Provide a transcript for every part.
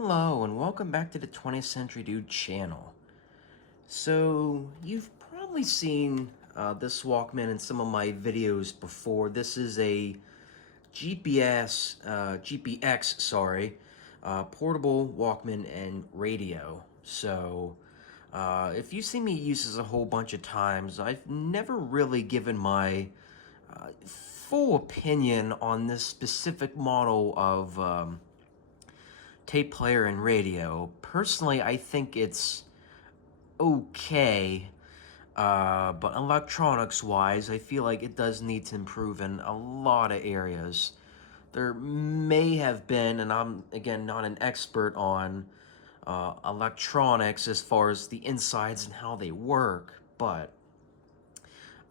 Hello and welcome back to the 20th Century Dude channel. So, you've probably seen this Walkman in some of my videos before. This is a GPX, portable Walkman and radio. So, if you see me use this a whole bunch of times, I've never really given my full opinion on this specific model of tape player and radio. Personally, I think it's okay, but electronics-wise, I feel like it does need to improve in a lot of areas. There may have been, and I'm, again, not an expert on electronics as far as the insides and how they work, but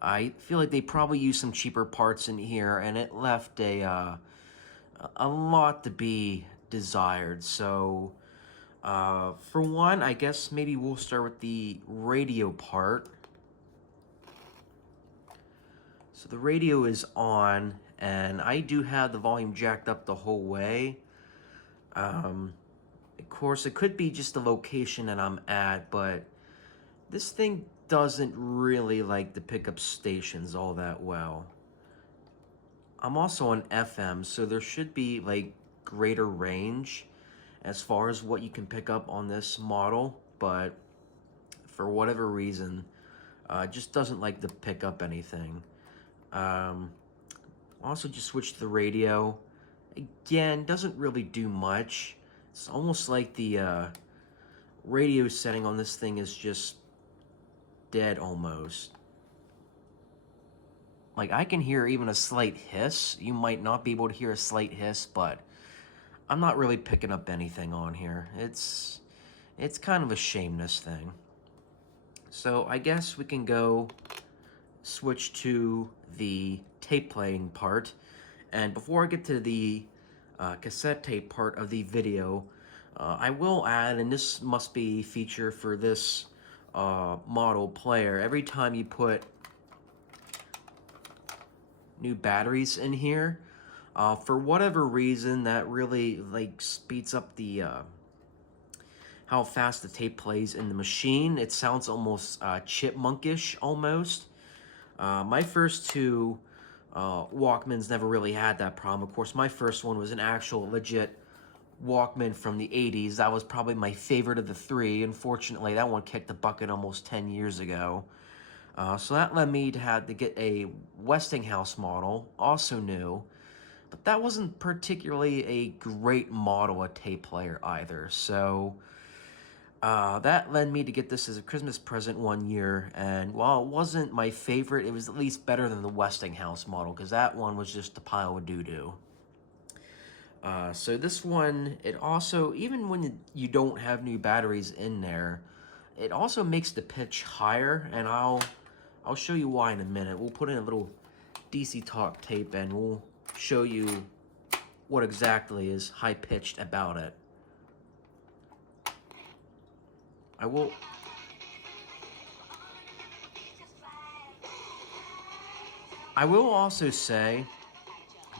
I feel like they probably used some cheaper parts in here, and it left a lot to be desired. So, for one, I guess maybe we'll start with the radio part. So the radio is on, and I do have the volume jacked up the whole way. Of course, it could be just the location that I'm at, but this thing doesn't really like to pick up stations all that well. I'm also on FM, so there should be like greater range as far as what you can pick up on this model, but for whatever reason, it just doesn't like to pick up anything. Also just switched to the radio. Again, doesn't really do much. It's almost like the radio setting on this thing is just dead almost. Like, I can hear even a slight hiss. You might not be able to hear a slight hiss, but I'm not really picking up anything on here. It's kind of a shame, this thing. So I guess we can go switch to the tape playing part. And before I get to the cassette tape part of the video, I will add, and this must be a feature for this model player, every time you put new batteries in here, for whatever reason, that really like speeds up the how fast the tape plays in the machine. It sounds almost chipmunkish almost. My first two Walkmans never really had that problem. Of course, my first one was an actual legit Walkman from the 80s. That was probably my favorite of the three. Unfortunately, that one kicked the bucket almost 10 years ago. So that led me to have to get a Westinghouse model, also new. But that wasn't particularly a great model, a tape player either. So that led me to get this as a Christmas present one year. And while it wasn't my favorite, it was at least better than the Westinghouse model, because that one was just a pile of doo-doo. So this one, it also, even when you don't have new batteries in there, it also makes the pitch higher, and I'll show you why in a minute. We'll put in a little DC talk tape and we'll show you what exactly is high-pitched about it. I will also say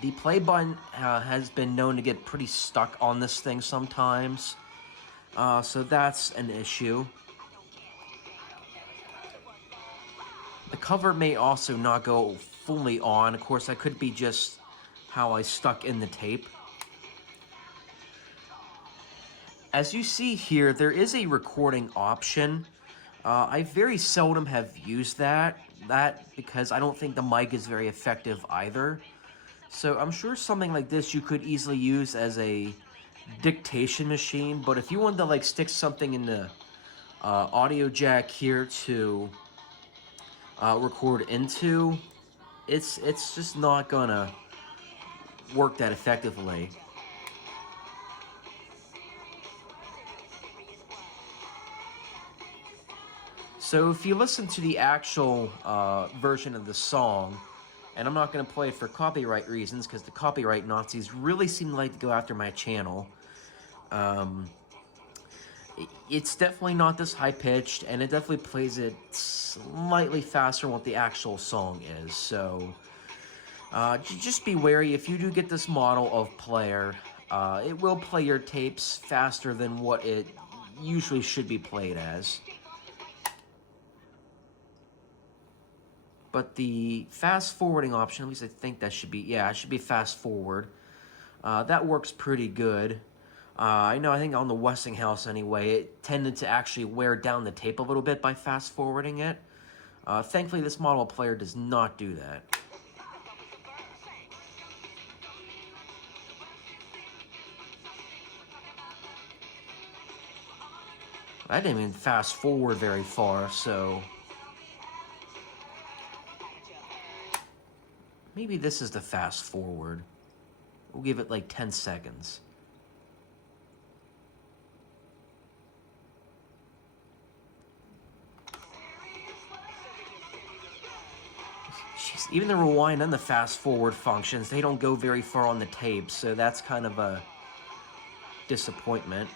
the play button has been known to get pretty stuck on this thing sometimes, so that's an issue. The cover may also not go fully on. Of course, that could be just how I stuck in the tape. As you see here, there is a recording option. I very seldom have used that because I don't think the mic is very effective either. So I'm sure something like this you could easily use as a dictation machine, but if you wanted to like stick something in the audio jack here to record into, it's just not gonna work that effectively. So if you listen to the actual version of the song, and I'm not going to play it for copyright reasons, because the copyright Nazis really seem to like to go after my channel. It's definitely not this high-pitched, and it definitely plays it slightly faster than what the actual song is. So just be wary if you do get this model of player. It will play your tapes faster than what it usually should be played as. But the fast forwarding option, at least I think that should be, yeah, it should be fast forward. That works pretty good. I think on the Westinghouse anyway, it tended to actually wear down the tape a little bit by fast forwarding it. Thankfully, this model player does not do that. I didn't even fast forward very far, so maybe this is the fast forward. We'll give it like 10 seconds. Jeez, even the rewind and the fast forward functions, they don't go very far on the tape, so that's kind of a disappointment.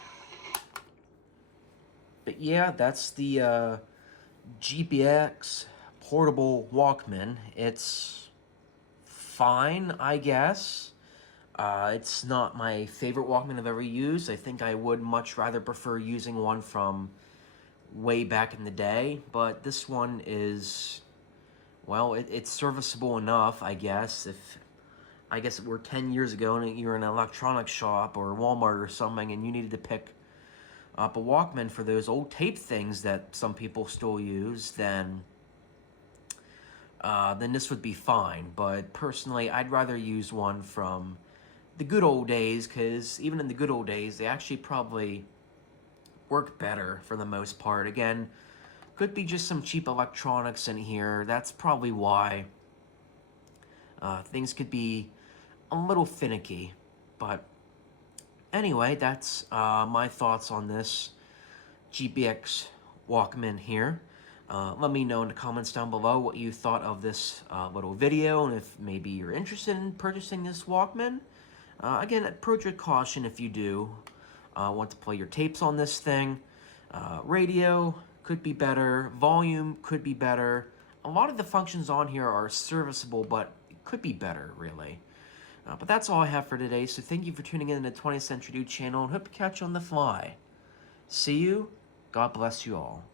But yeah, that's the GPX portable Walkman. It's fine, I guess. It's not my favorite Walkman I've ever used. I think I would much rather prefer using one from way back in the day, but this one is, well, it's serviceable enough, I guess. I guess it were 10 years ago and you're in an electronics shop or Walmart or something and you needed to pick up a Walkman for those old tape things that some people still use, then this would be fine. But personally, I'd rather use one from the good old days, because even in the good old days, they actually probably work better for the most part. Again, could be just some cheap electronics in here. That's probably why things could be a little finicky. But anyway, that's my thoughts on this GPX Walkman here. Let me know in the comments down below what you thought of this little video, and if maybe you're interested in purchasing this Walkman. Again, approach with caution if you do want to play your tapes on this thing. Radio could be better, volume could be better. A lot of the functions on here are serviceable, but it could be better, really. But that's all I have for today, so thank you for tuning in to the 20th Century Dude channel, and hope to catch you on the fly. See you. God bless you all.